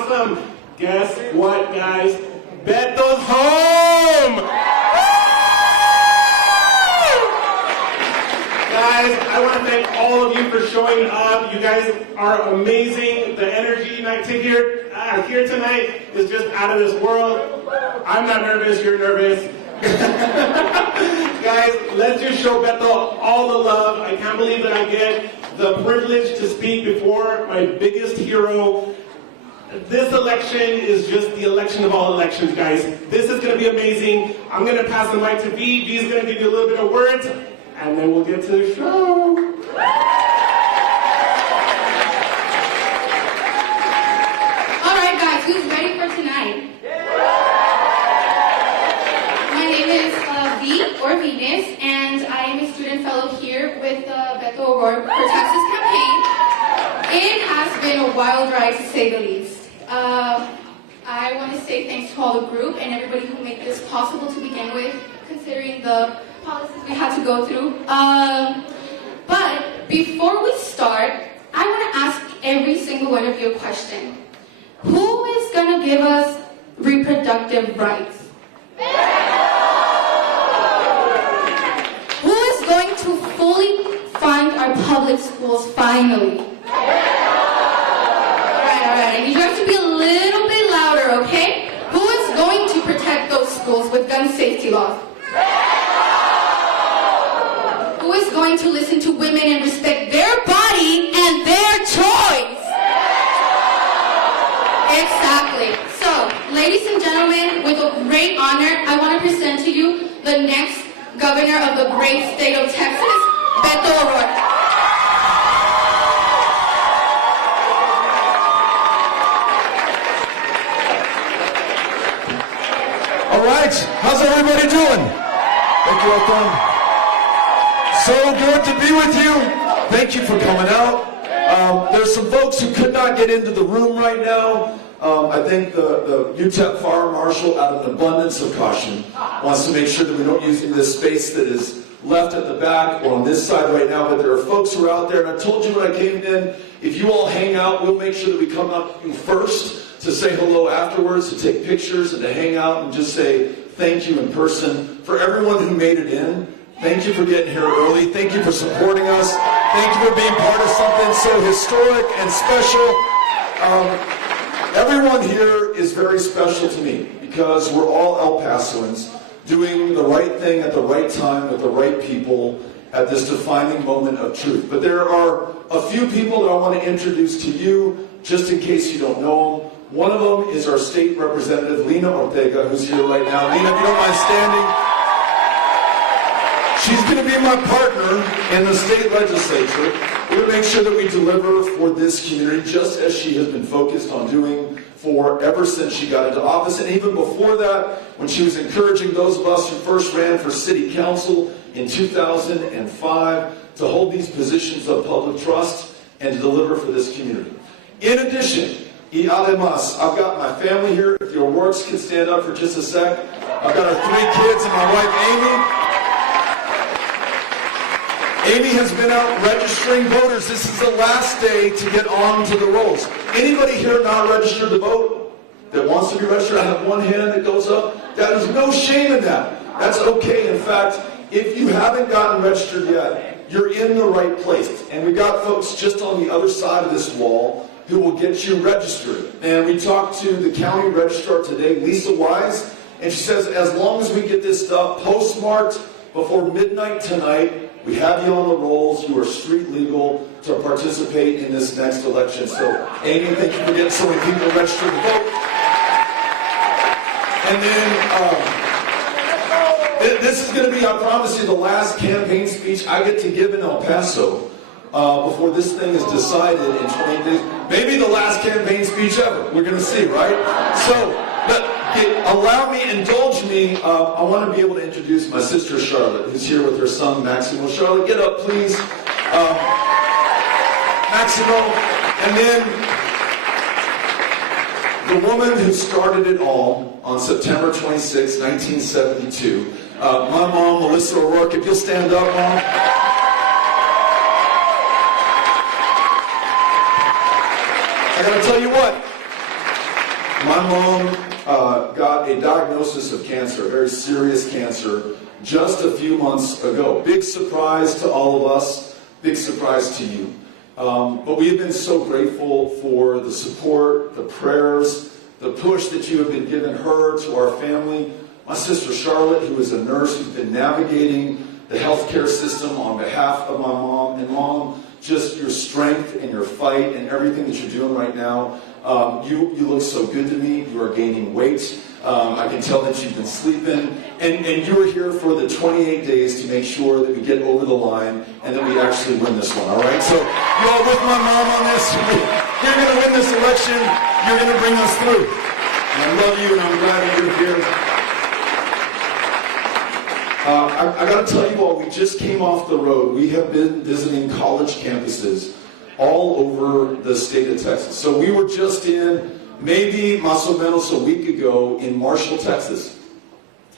awesome. Guess what, guys? Beto's home! Guys, I want to thank all of you for showing up. You guys are amazing. The energy night to here tonight is just out of this world. I'm not nervous, you're nervous. Guys, let's just show Beto all the love. I can't believe that I get the privilege to speak before my biggest hero. This election is just the election of all elections, guys. This is going to be amazing. I'm going to pass the mic to V. V's going to give you a little bit of words, and then we'll get to the show. All right, guys, who's ready for tonight? My name is V, or Venus, and I am a student fellow here with Beto O'Rourke for Texas campaign. It has been a wild ride, to say the least. I want to say thanks to all the group and everybody who made this possible to begin with, considering the policies we had to go through. But before we start, I want to ask every single one of you a question. Who is going to give us reproductive rights? Who is going to fully fund our public schools finally? Alright, I need you guys to be a little bit louder, okay? Who is going to protect those schools with gun safety laws? Who is going to listen to women and respect their body and their choice? Exactly. So, ladies and gentlemen, with a great honor, I want to present to you the next governor of the great state of Texas, Beto O'Rourke. All right, how's everybody doing? Thank you, Elton. So good to be with you. Thank you for coming out. There's some folks who could not get into the room right now. I think the UTEP Fire Marshal, out of an abundance of caution, wants to make sure that we don't use this space that is left at the back or on this side right now, but there are folks who are out there, and I told you when I came in, if you all hang out, we'll make sure that we come up first to say hello afterwards, to take pictures, and to hang out and just say thank you in person. For everyone who made it in, thank you for getting here early. Thank you for supporting us. Thank you for being part of something so historic and special. Everyone here is very special to me because we're all El Pasoans doing the right thing at the right time with the right people at this defining moment of truth. But there are a few people that I want to introduce to you, just in case you don't know them. One of them is our state representative, Lina Ortega, who's here right now. Lina, if you don't mind standing. She's going to be my partner in the state legislature. We're going to make sure that we deliver for this community, just as she has been focused on doing for ever since she got into office. And even before that, when she was encouraging those of us who first ran for city council in 2005 to hold these positions of public trust and to deliver for this community. In addition, y además, I've got my family here. If your O'Rourkes could stand up for just a sec. I've got our 3 kids and my wife, Amy. Amy has been out registering voters. This is the last day to get on to the rolls. Anybody here not registered to vote that wants to be registered? I have one hand that goes up. There's no shame in that. That's okay. In fact, if you haven't gotten registered yet, you're in the right place. And we've got folks just on the other side of this wall who will get you registered. And we talked to the county registrar today, Lisa Wise, and she says as long as we get this stuff postmarked before midnight tonight, we have you on the rolls. You are street legal to participate in this next election. So, Amy, thank you for getting so many people registered to vote. And then this is going to be, I promise you, the last campaign speech I get to give in El Paso before this thing is decided in 20 days. Maybe the last campaign speech ever. We're going to see, right? So, allow me, indulge me. I want to be able to introduce my sister Charlotte, who's here with her son Maximo. Charlotte, get up, please. Maximo, and then the woman who started it all on September 26, 1972. My mom, Melissa O'Rourke. If you'll stand up, Mom. I gotta tell you what. My mom got a diagnosis of cancer, a very serious cancer, just a few months ago. Big surprise to all of us, big surprise to you. But we have been so grateful for the support, the prayers, the push that you have been giving her, to our family. My sister Charlotte, who is a nurse, who's been navigating the healthcare system on behalf of my mom. And Mom, just your strength and your fight and everything that you're doing right now. You look so good to me. You are gaining weight. I can tell that you've been sleeping. And you are here for the 28 days to make sure that we get over the line and that we actually win this one, all right? So you're all with my mom on this. You're going to win this election. You're going to bring us through. And I love you, and I'm glad that you're here. I got to tell you all, we just came off the road. We have been visiting college campuses all over the state of Texas. So we were just in, maybe más o menos a week ago, in Marshall, Texas.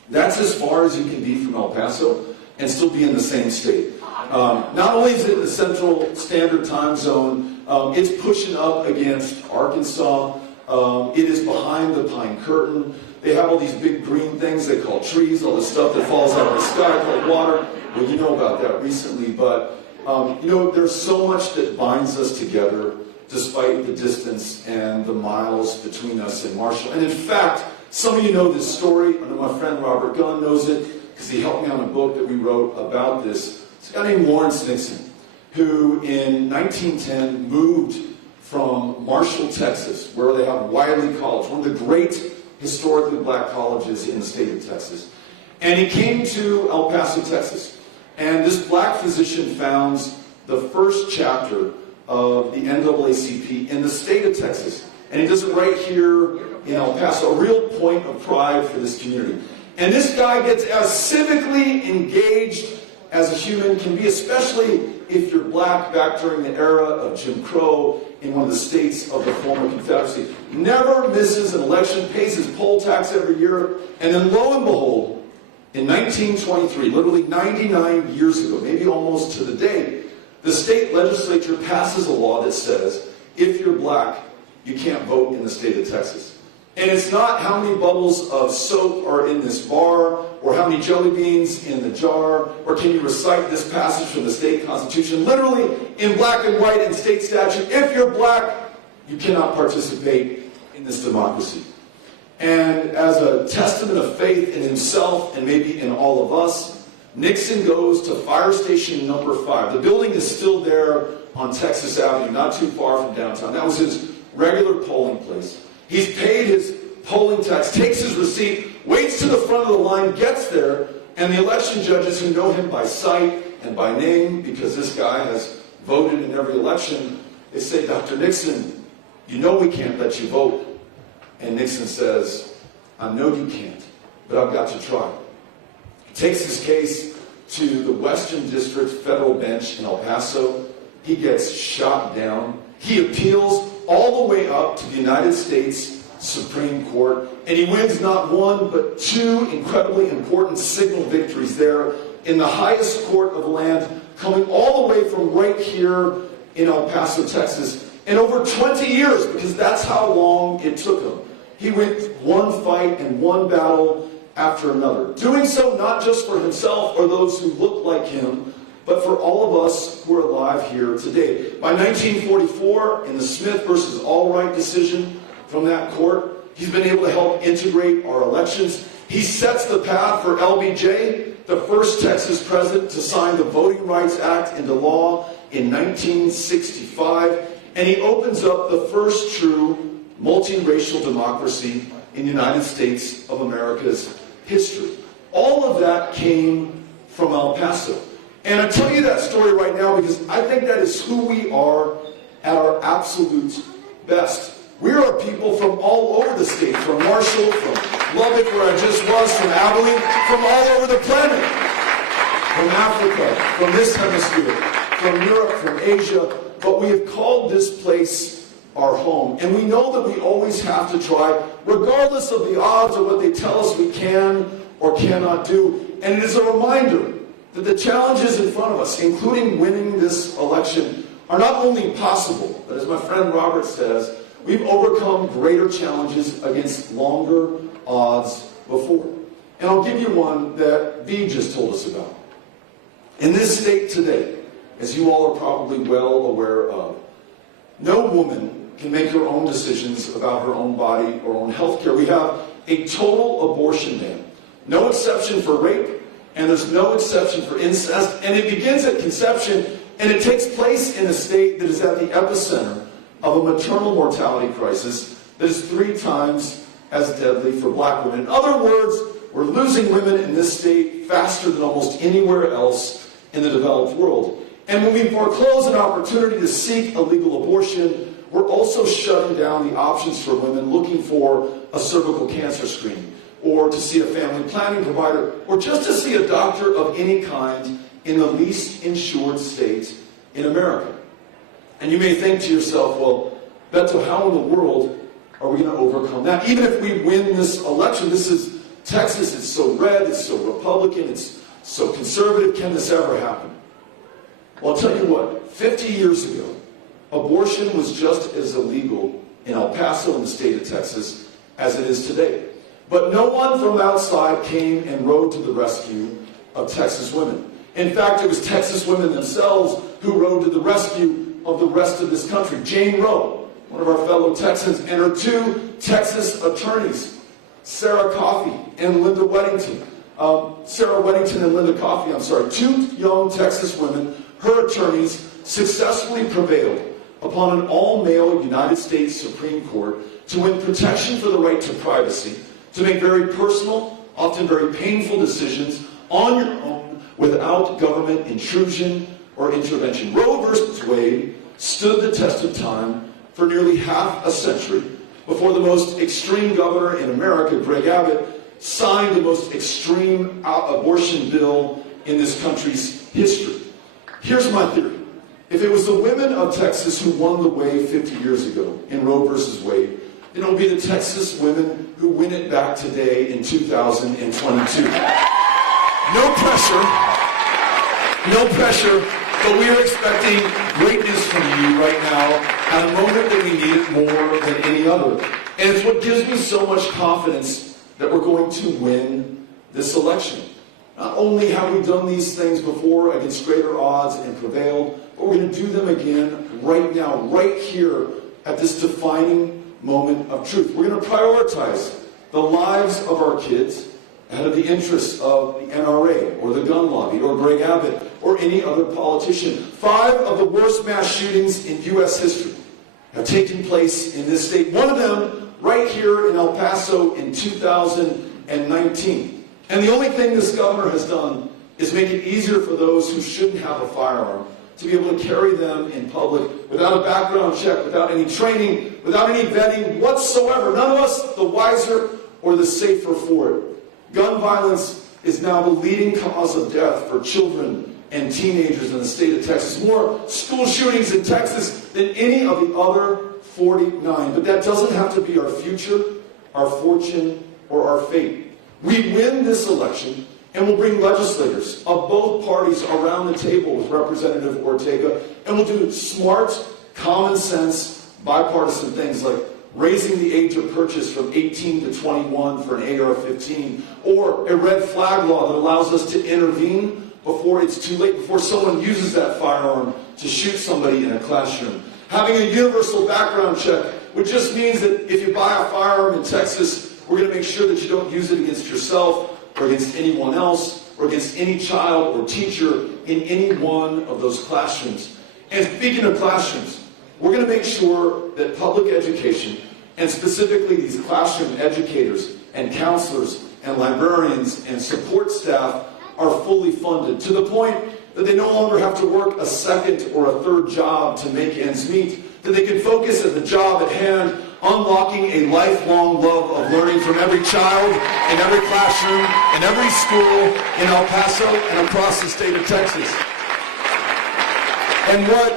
That's as far as you can be from El Paso and still be in the same state. Not only is it the Central Standard Time Zone, it's pushing up against Arkansas. It is behind the pine curtain. They have all these big green things they call trees, all the stuff that falls out of the sky called water. Well, you know about that recently, but there's so much that binds us together despite the distance and the miles between us and Marshall. And in fact, some of you know this story. I know my friend Robert Gunn knows it because he helped me on a book that we wrote about this. It's a guy named Lawrence Nixon, who in 1910 moved from Marshall, Texas, where they have Wiley College, one of the great historically black colleges in the state of Texas. And he came to El Paso, Texas. And this black physician founds the first chapter of the NAACP in the state of Texas. And he does it right here in El Paso, a real point of pride for this community. And this guy gets as civically engaged as a human can be, especially if you're black back during the era of Jim Crow in one of the states of the former Confederacy. Never misses an election, pays his poll tax every year, and then lo and behold, in 1923, literally 99 years ago, maybe almost to the day, the state legislature passes a law that says, if you're black, you can't vote in the state of Texas. And it's not how many bubbles of soap are in this bar, or how many jelly beans in the jar, or can you recite this passage from the state constitution, literally in black and white in state statute. If you're black, you cannot participate in this democracy. And as a testament of faith in himself and maybe in all of us, Nixon goes to fire station number 5. The building is still there on Texas Avenue, not too far from downtown. That was his regular polling place. He's paid his polling tax, takes his receipt, waits to the front of the line, gets there, and the election judges who know him by sight and by name, because this guy has voted in every election, they say, Dr. Nixon, you know we can't let you vote. And Nixon says, I know you can't, but I've got to try. He takes his case to the Western District Federal Bench in El Paso. He gets shot down. He appeals all the way up to the United States Supreme Court, and he wins not one, but 2 incredibly important signal victories there in the highest court of the land, coming all the way from right here in El Paso, Texas, in over 20 years, because that's how long it took him. He went one fight and one battle after another, doing so not just for himself or those who look like him, but for all of us who are alive here today. By 1944, in the Smith versus Allwright decision from that court, he's been able to help integrate our elections. He sets the path for LBJ, the first Texas president to sign the Voting Rights Act into law in 1965, and he opens up the first true multiracial democracy in the United States of America's history. All of that came from El Paso. And I tell you that story right now because I think that is who we are at our absolute best. We are people from all over the state, from Marshall, from Lubbock, where I just was, from Abilene, from all over the planet, from Africa, from this hemisphere, from Europe, from Asia. But we have called this place our home. And we know that we always have to try, regardless of the odds or what they tell us we can or cannot do. And it is a reminder that the challenges in front of us, including winning this election, are not only possible, but as my friend Robert says, we've overcome greater challenges against longer odds before. And I'll give you one that V just told us about. In this state today, as you all are probably well aware of, no woman can make her own decisions about her own body or own health care. We have a total abortion ban. No exception for rape, and there's no exception for incest, and it begins at conception, and it takes place in a state that is at the epicenter of a maternal mortality crisis that is 3 times as deadly for black women. In other words, we're losing women in this state faster than almost anywhere else in the developed world. And when we foreclose an opportunity to seek a legal abortion, we're also shutting down the options for women looking for a cervical cancer screening, or to see a family planning provider, or just to see a doctor of any kind in the least insured state in America. And you may think to yourself, well, Beto, how in the world are we going to overcome that? Even if we win this election, this is Texas, it's so red, it's so Republican, it's so conservative, can this ever happen? Well, I'll tell you what, 50 years ago, abortion was just as illegal in El Paso in the state of Texas as it is today. But no one from outside came and rode to the rescue of Texas women. In fact, it was Texas women themselves who rode to the rescue of the rest of this country. Jane Roe, one of our fellow Texans, and her 2 Texas attorneys, Sarah Coffey and Linda Weddington. Sarah Weddington and Linda Coffey, 2 young Texas women, her attorneys, successfully prevailed upon an all-male United States Supreme Court to win protection for the right to privacy, to make very personal, often very painful decisions on your own without government intrusion or intervention. Roe versus Wade stood the test of time for nearly half a century before the most extreme governor in America, Greg Abbott, signed the most extreme abortion bill in this country's history. Here's my theory. If it was the women of Texas who won the way 50 years ago in Roe versus Wade, then it'll be the Texas women who win it back today in 2022. No pressure, but we are expecting greatness from you right now at a moment that we need it more than any other. And it's what gives me so much confidence that we're going to win this election. Not only have we done these things before against greater odds and prevailed, but we're going to do them again right now, right here at this defining moment of truth. We're going to prioritize the lives of our kids ahead of the interests of the NRA or the gun lobby or Greg Abbott or any other politician. 5 of the worst mass shootings in U.S. history have taken place in this state. One of them right here in El Paso in 2019. And the only thing this governor has done is make it easier for those who shouldn't have a firearm to be able to carry them in public without a background check, without any training, without any vetting whatsoever. None of us the wiser or the safer for it. Gun violence is now the leading cause of death for children and teenagers in the state of Texas. More school shootings in Texas than any of the other 49. But that doesn't have to be our future, our fortune, or our fate. We win this election, and we'll bring legislators of both parties around the table with Representative Ortega, and we'll do smart, common sense, bipartisan things like raising the age of purchase from 18 to 21 for an AR-15, or a red flag law that allows us to intervene before it's too late, before someone uses that firearm to shoot somebody in a classroom. Having a universal background check, which just means that if you buy a firearm in Texas, we're going to make sure that you don't use it against yourself or against anyone else or against any child or teacher in any one of those classrooms. And speaking of classrooms, we're going to make sure that public education, and specifically these classroom educators and counselors and librarians and support staff, are fully funded to the point that they no longer have to work a second or a third job to make ends meet, that they can focus at the job at hand, unlocking a lifelong love of learning from every child, in every classroom, in every school, in El Paso, and across the state of Texas. And what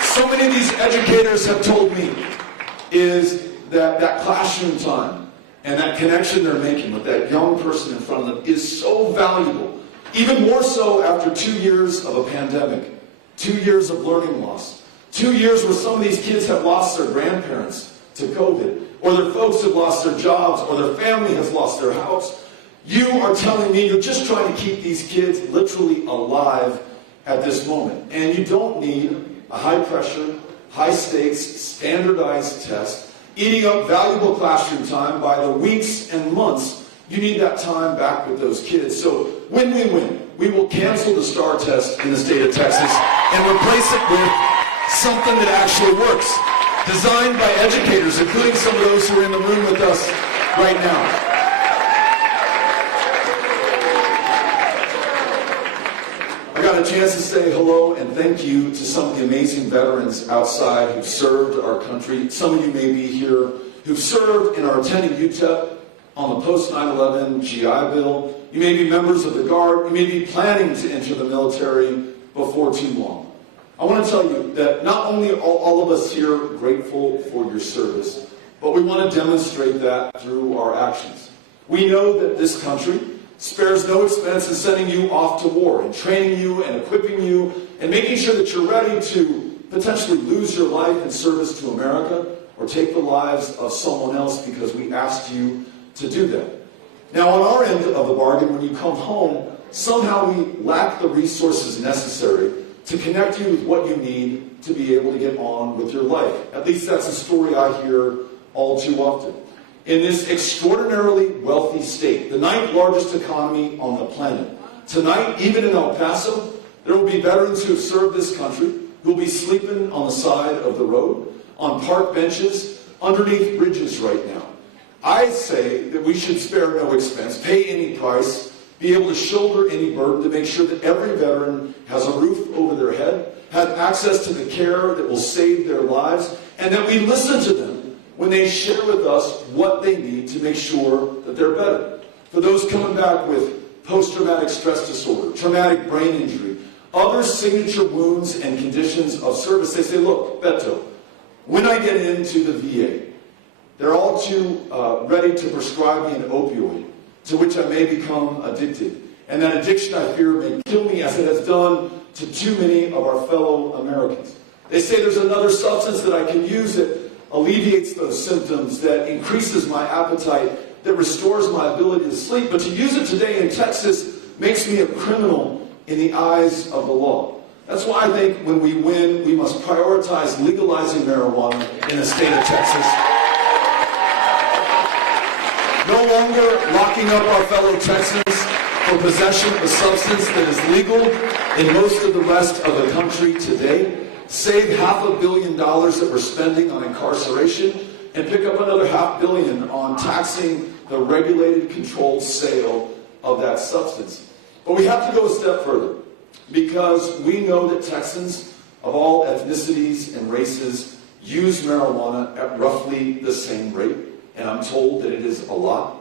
so many of these educators have told me is that classroom time and that connection they're making with that young person in front of them is so valuable, even more so after 2 years of a pandemic, 2 years of learning loss, 2 years where some of these kids have lost their grandparents to COVID, or their folks have lost their jobs, or their family has lost their house. You are telling me you're just trying to keep these kids literally alive at this moment. And you don't need a high-pressure, high-stakes, standardized test, eating up valuable classroom time by the weeks and months. You need that time back with those kids. So when we win, we will cancel the STAR test in the state of Texas and replace it with something that actually works, designed by educators, including some of those who are in the room with us right now. I got a chance to say hello and thank you to some of the amazing veterans outside who've served our country. Some of you may be here who've served and are attending UTEP on the post 9/11 GI Bill. You may be members of the Guard. You may be planning to enter the military before too long. I want to tell you that not only are all of us here grateful for your service, but we want to demonstrate that through our actions. We know that this country spares no expense in sending you off to war and training you and equipping you and making sure that you're ready to potentially lose your life in service to America or take the lives of someone else because we asked you to do that. Now, on our end of the bargain, when you come home, somehow we lack the resources necessary to connect you with what you need to be able to get on with your life. At least that's a story I hear all too often. In this extraordinarily wealthy state, the 9th largest economy on the planet, tonight, even in El Paso, there will be veterans who have served this country who will be sleeping on the side of the road, on park benches, underneath bridges right now. I say that we should spare no expense, pay any price, be able to shoulder any burden to make sure that every veteran has a roof over their head, has access to the care that will save their lives, and that we listen to them when they share with us what they need to make sure that they're better. For those coming back with post-traumatic stress disorder, traumatic brain injury, other signature wounds and conditions of service, they say, look, Beto, when I get into the VA, they're all too ready to prescribe me an opioid, to which I may become addicted. And that addiction, I fear, may kill me as it has done to too many of our fellow Americans. They say there's another substance that I can use that alleviates those symptoms, that increases my appetite, that restores my ability to sleep. But to use it today in Texas makes me a criminal in the eyes of the law. That's why I think when we win, we must prioritize legalizing marijuana in the state of Texas. No longer locking up our fellow Texans for possession of a substance that is legal in most of the rest of the country today. Save $500 million that we're spending on incarceration and pick up another $500 million on taxing the regulated, controlled sale of that substance. But we have to go a step further because we know that Texans of all ethnicities and races use marijuana at roughly the same rate, and I'm told that it is a lot.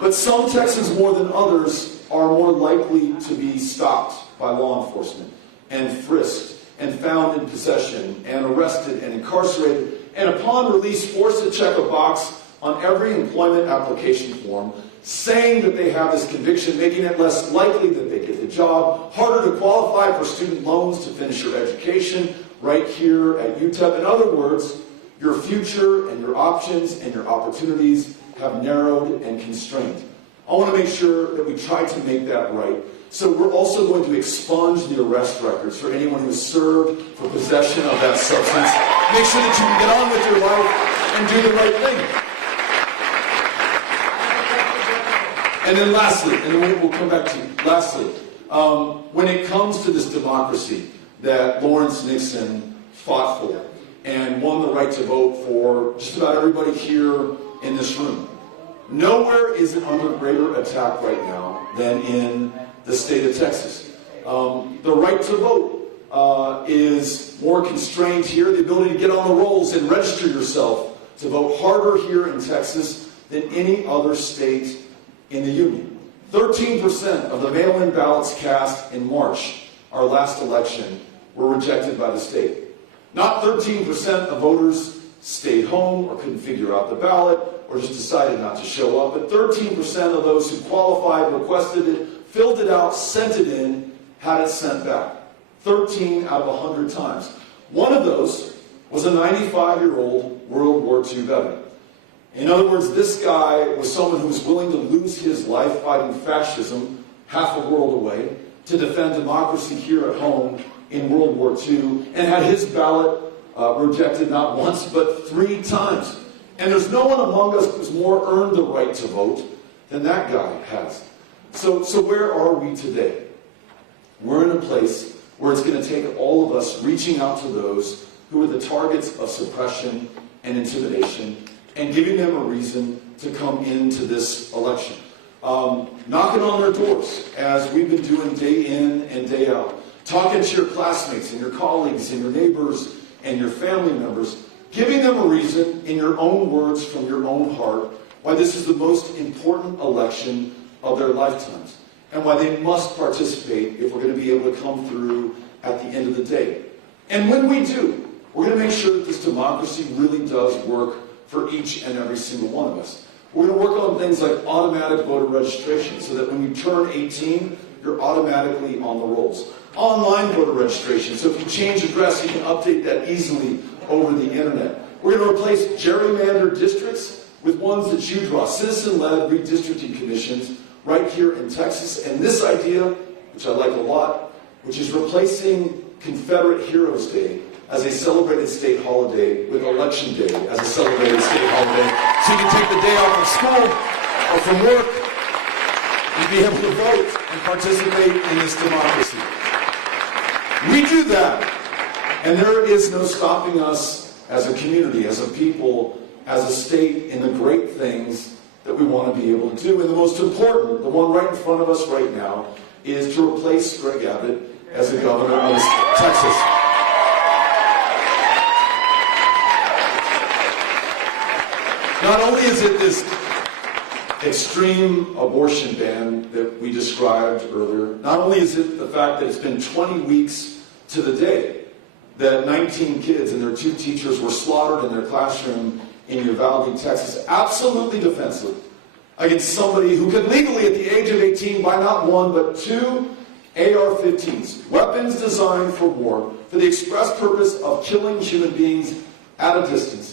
But some Texans more than others are more likely to be stopped by law enforcement and frisked and found in possession and arrested and incarcerated and upon release forced to check a box on every employment application form saying that they have this conviction, making it less likely that they get the job, harder to qualify for student loans to finish your education right here at UTEP. In other words, your future and your options and your opportunities have narrowed and constrained. I want to make sure that we try to make that right. So we're also going to expunge the arrest records for anyone who has served for possession of that substance. Make sure that you can get on with your life and do the right thing. And then lastly, and then we'll come back to you, lastly, when it comes to this democracy that Lawrence Nixon fought for and won the right to vote for just about everybody here in this room, nowhere is it under greater attack right now than in the state of Texas. The right to vote is more constrained here. The ability to get on the rolls and register yourself to vote harder here in Texas than any other state in the union. 13% of the mail-in ballots cast in March, our last election, were rejected by the state. Not 13% of voters stayed home or couldn't figure out the ballot or just decided not to show up, but 13% of those who qualified, requested it, filled it out, sent it in, had it sent back. 13 out of 100 times. One of those was a 95-year-old World War II veteran. In other words, this guy was someone who was willing to lose his life fighting fascism half a world away to defend democracy here at home in World War II, and had his ballot rejected not once but 3 times. And there's no one among us who's more earned the right to vote than that guy has. So where are we today? We're in a place where it's going to take all of us reaching out to those who are the targets of suppression and intimidation and giving them a reason to come into this election. Knocking on their doors, as we've been doing day in and day out. Talking to your classmates and your colleagues and your neighbors and your family members. Giving them a reason, in your own words, from your own heart, why this is the most important election of their lifetimes. And why they must participate if we're going to be able to come through at the end of the day. And when we do, we're going to make sure that this democracy really does work for each and every single one of us. We're going to work on things like automatic voter registration so that when you turn 18, you're automatically on the rolls. Online voter registration, so if you change address, you can update that easily over the internet. We're going to replace gerrymandered districts with ones that you draw, citizen-led redistricting commissions right here in Texas. And this idea, which I like a lot, which is replacing Confederate Heroes Day as a celebrated state holiday with Election Day as a celebrated state holiday. So you can take the day off of school or from work and be able to vote and participate in this democracy. We do that, and there is no stopping us as a community, as a people, as a state in the great things that we want to be able to do. And the most important, the one right in front of us right now, is to replace Greg Abbott as the governor of Texas. Not only is it this extreme abortion ban that we described earlier, not only is it the fact that it's been 20 weeks to the day that 19 kids and their 2 teachers were slaughtered in their classroom in Uvalde, Texas, absolutely defenseless against somebody who could legally, at the age of 18, buy not 1 but 2 AR-15s, weapons designed for war, for the express purpose of killing human beings at a distance.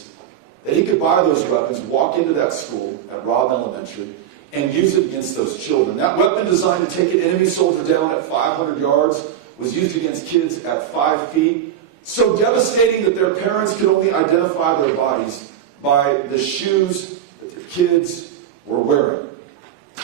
That he could buy those weapons, walk into that school at Robb Elementary, and use it against those children. That weapon designed to take an enemy soldier down at 500 yards was used against kids at 5 feet. So devastating that their parents could only identify their bodies by the shoes that their kids were wearing.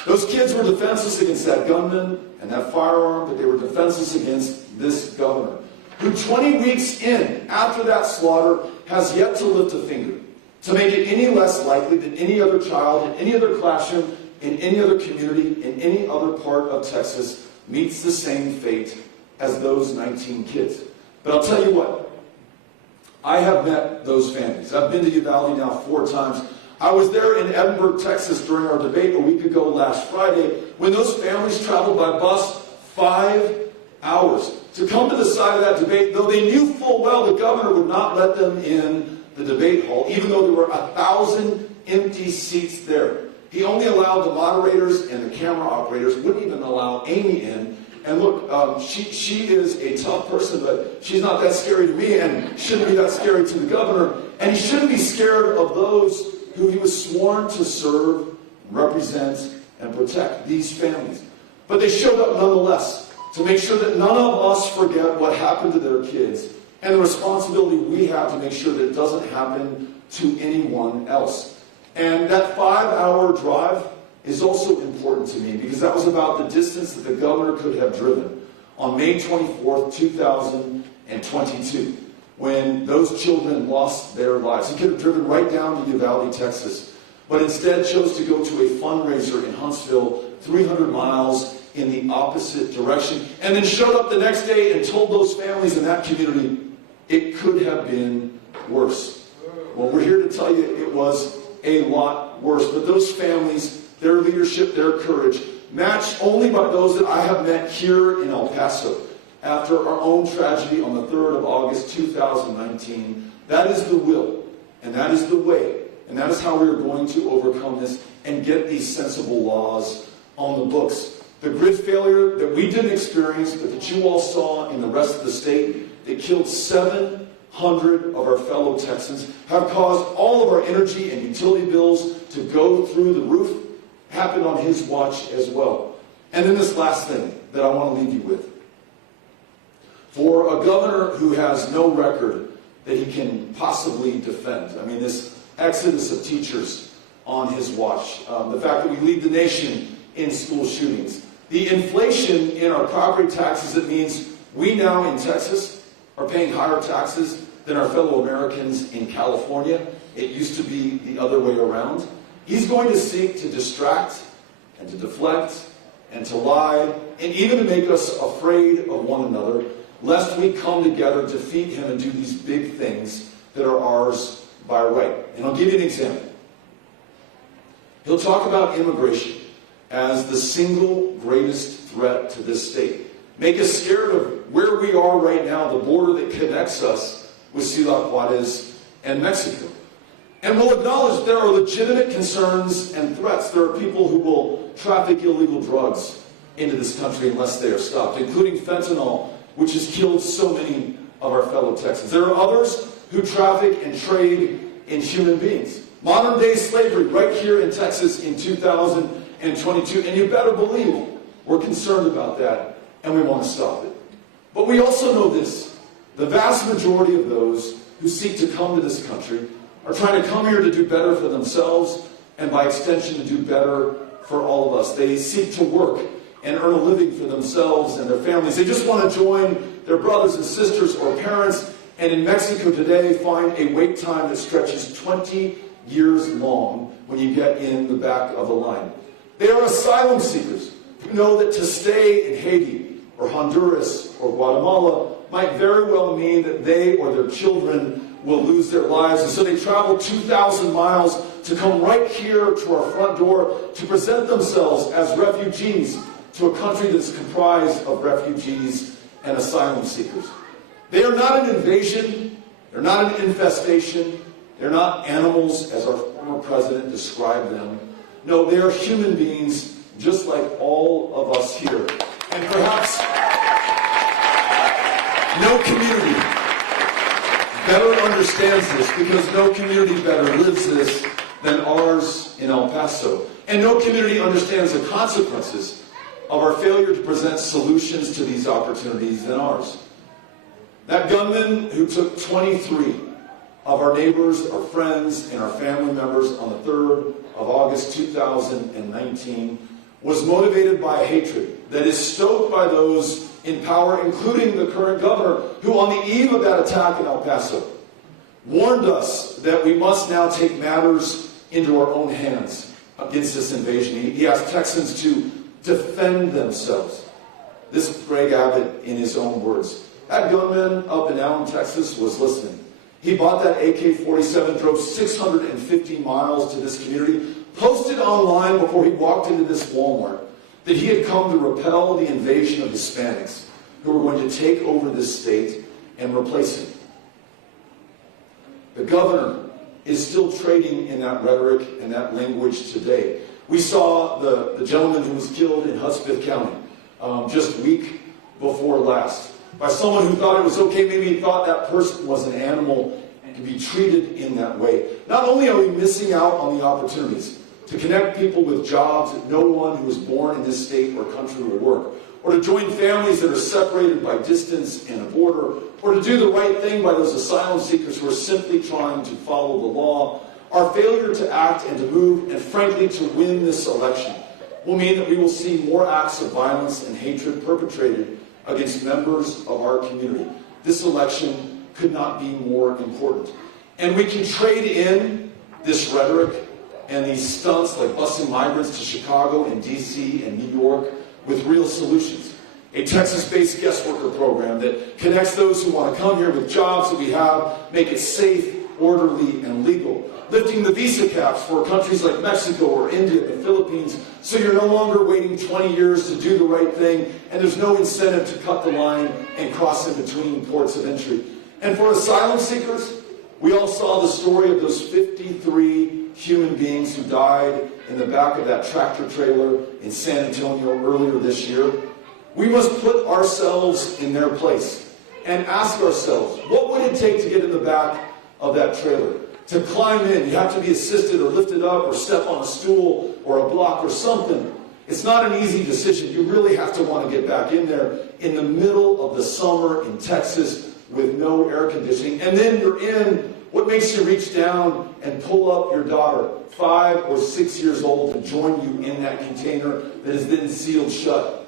Those kids were defenseless against that gunman and that firearm, but they were defenseless against this governor, who 20 weeks in, after that slaughter, has yet to lift a finger to make it any less likely that any other child in any other classroom, in any other community, in any other part of Texas meets the same fate as those 19 kids. But I'll tell you what, I have met those families. I've been to Uvalde now 4 times. I was there in Edinburgh, Texas during our debate a week ago last Friday when those families traveled by bus 5 hours to come to the side of that debate, though they knew full well the governor would not let them in the debate hall, even though there were 1,000 empty seats there. He only allowed the moderators and the camera operators, wouldn't even allow Amy in. And look, she is a tough person, but she's not that scary to me and shouldn't be that scary to the governor. And he shouldn't be scared of those who he was sworn to serve, represent, and protect, these families. But they showed up nonetheless to make sure that none of us forget what happened to their kids and the responsibility we have to make sure that it doesn't happen to anyone else. And that 5-hour drive is also important to me because that was about the distance that the governor could have driven on May 24th, 2022, when those children lost their lives. He could have driven right down to Uvalde, Texas, but instead chose to go to a fundraiser in Huntsville, 300 miles in the opposite direction, and then showed up the next day and told those families in that community, it could have been worse. Well, we're here to tell you it was a lot worse. But those families, their leadership, their courage, matched only by those that I have met here in El Paso after our own tragedy on the 3rd of August, 2019. That is the will, and that is the way, and that is how we are going to overcome this and get these sensible laws on the books. The grid failure that we didn't experience, but that you all saw in the rest of the state, that killed 7 of our fellow Texans have caused all of our energy and utility bills to go through the roof. Happened on his watch as well. And then this last thing that I want to leave you with. For a governor who has no record that he can possibly defend, I mean, this exodus of teachers on his watch, the fact that we lead the nation in school shootings, the inflation in our property taxes, it means we now in Texas are paying higher taxes than our fellow Americans in California. It used to be the other way around. He's going to seek to distract and to deflect and to lie and even to make us afraid of one another, lest we come together, defeat him, and do these big things that are ours by right. And I'll give you an example. He'll talk about immigration as the single greatest threat to this state. Make us scared of where we are right now, the border that connects us with Ciudad Juarez and Mexico. And we'll acknowledge there are legitimate concerns and threats. There are people who will traffic illegal drugs into this country unless they are stopped, including fentanyl, which has killed so many of our fellow Texans. There are others who traffic and trade in human beings. Modern day slavery right here in Texas in 2022. And you better believe we're concerned about that and we want to stop it. But we also know this. The vast majority of those who seek to come to this country are trying to come here to do better for themselves and by extension to do better for all of us. They seek to work and earn a living for themselves and their families. They just want to join their brothers and sisters or parents, and in Mexico today find a wait time that stretches 20 years long when you get in the back of the line. They are asylum seekers who know that to stay in Haiti or Honduras or Guatemala might very well mean that they or their children will lose their lives. And so they travel 2,000 miles to come right here to our front door to present themselves as refugees to a country that's comprised of refugees and asylum seekers. They are not an invasion. They're not an infestation. They're not animals, as our former president described them. No, they are human beings just like all of us here. And perhaps no community better understands this, because no community better lives this than ours in El Paso. And no community understands the consequences of our failure to present solutions to these opportunities than ours. That gunman who took 23 of our neighbors, our friends, and our family members on the 3rd of August 2019 was motivated by a hatred that is stoked by those in power, including the current governor, who on the eve of that attack in El Paso warned us that we must now take matters into our own hands against this invasion. He asked Texans to defend themselves. This is Greg Abbott in his own words. That gunman up in Allen, Texas was listening. He bought that AK-47, drove 650 miles to this community, posted online before he walked into this Walmart that he had come to repel the invasion of Hispanics who were going to take over this state and replace him. The governor is still trading in that rhetoric and that language today. We saw the gentleman who was killed in Hudspeth County just a week before last by someone who thought it was okay, maybe he thought that person was an animal and to be treated in that way. Not only are we missing out on the opportunities to connect people with jobs that no one who was born in this state or country will work, or to join families that are separated by distance and a border, or to do the right thing by those asylum seekers who are simply trying to follow the law, our failure to act and to move, and frankly to win this election, will mean that we will see more acts of violence and hatred perpetrated against members of our community. This election could not be more important. And we can trade in this rhetoric and these stunts like busing migrants to Chicago and DC and New York with real solutions. A Texas-based guest worker program that connects those who want to come here with jobs that we have, make it safe, orderly, and legal. Lifting the visa caps for countries like Mexico or India, the Philippines, so you're no longer waiting 20 years to do the right thing, and there's no incentive to cut the line and cross in between ports of entry. And for asylum seekers, we all saw the story of those 53 human beings who died in the back of that tractor trailer in San Antonio earlier this year. We must put ourselves in their place and ask ourselves, what would it take to get in the back of that trailer? To climb in, you have to be assisted or lifted up or step on a stool or a block or something. It's not an easy decision. You really have to want to get back in there in the middle of the summer in Texas with no air conditioning. And then you're in. What makes you reach down and pull up your daughter, 5 or 6 years old, to join you in that container that is then sealed shut?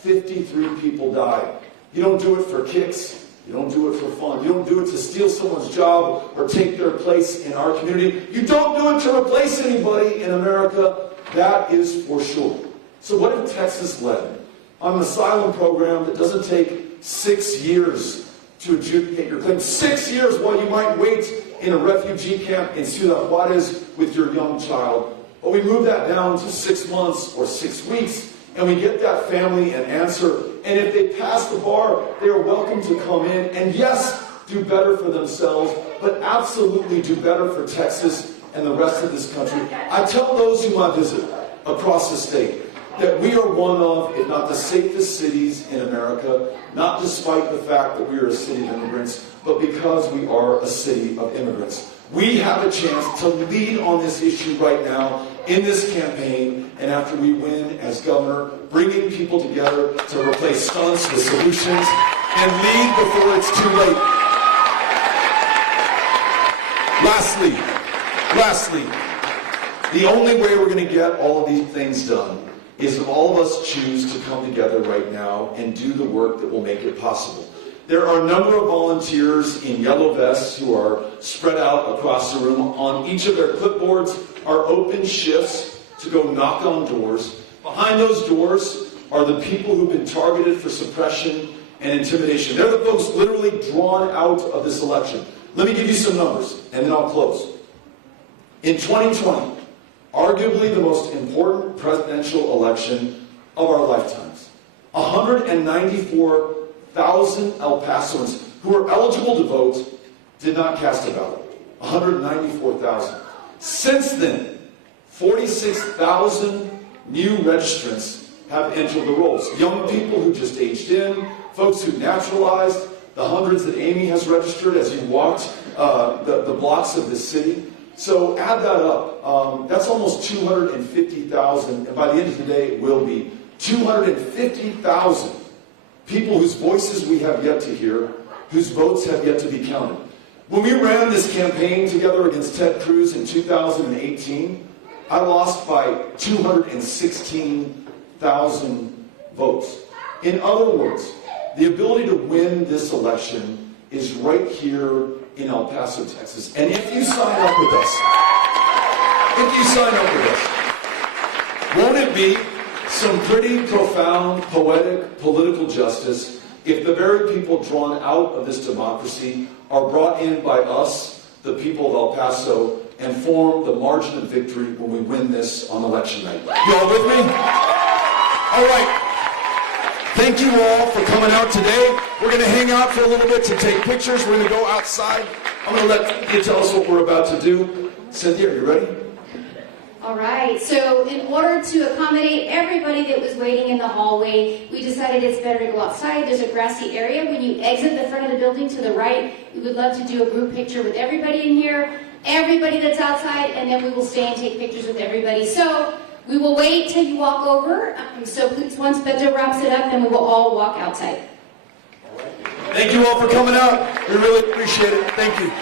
53 people died. You don't do it for kicks. You don't do it for fun. You don't do it to steal someone's job or take their place in our community. You don't do it to replace anybody in America. That is for sure. So what if Texas led on an asylum program that doesn't take 6 years to adjudicate your claim? 6 years while you might wait in a refugee camp in Ciudad Juarez with your young child. But we move that down to 6 months or 6 weeks, and we get that family an answer. And if they pass the bar, they are welcome to come in and, yes, do better for themselves, but absolutely do better for Texas and the rest of this country. I tell those whom I visit across the state that we are one of, if not the safest cities in America, not despite the fact that we are a city of immigrants, but because we are a city of immigrants. We have a chance to lead on this issue right now in this campaign, and after we win as governor, bringing people together to replace stunts with solutions and lead before it's too late. Lastly, the only way we're going to get all of these things done is if all of us choose to come together right now and do the work that will make it possible. There are a number of volunteers in yellow vests who are spread out across the room. On each of their clipboards are open shifts to go knock on doors. Behind those doors are the people who've been targeted for suppression and intimidation. They're the folks literally drawn out of this election. Let me give you some numbers, and then I'll close. In 2020, arguably the most important presidential election of our lifetimes, 194,000 El Pasoans who are eligible to vote did not cast a ballot. 194,000. Since then, 46,000 new registrants have entered the rolls. Young people who just aged in, folks who naturalized, the hundreds that Amy has registered as you walked the blocks of this city. So add that up. That's almost 250,000, and by the end of the day, it will be 250,000 people whose voices we have yet to hear, whose votes have yet to be counted. When we ran this campaign together against Ted Cruz in 2018, I lost by 216,000 votes. In other words, the ability to win this election is right here in El Paso, Texas. And if you sign up with us, won't it be some pretty profound, poetic, political justice if the very people drawn out of this democracy are brought in by us, the people of El Paso, and form the margin of victory when we win this on election night? You all with me? All right. Thank you all for coming out today. We're going to hang out for a little bit to take pictures. We're going to go outside. I'm going to let you tell us what we're about to do. Cynthia, are you ready? All right, so in order to accommodate everybody that was waiting in the hallway, we decided it's better to go outside. There's a grassy area. When you exit the front of the building to the right, we would love to do a group picture with everybody in here, everybody that's outside, and then we will stay and take pictures with everybody. So we will wait till you walk over. So please, once Beto wraps it up, then we will all walk outside. Thank you all for coming out. We really appreciate it. Thank you.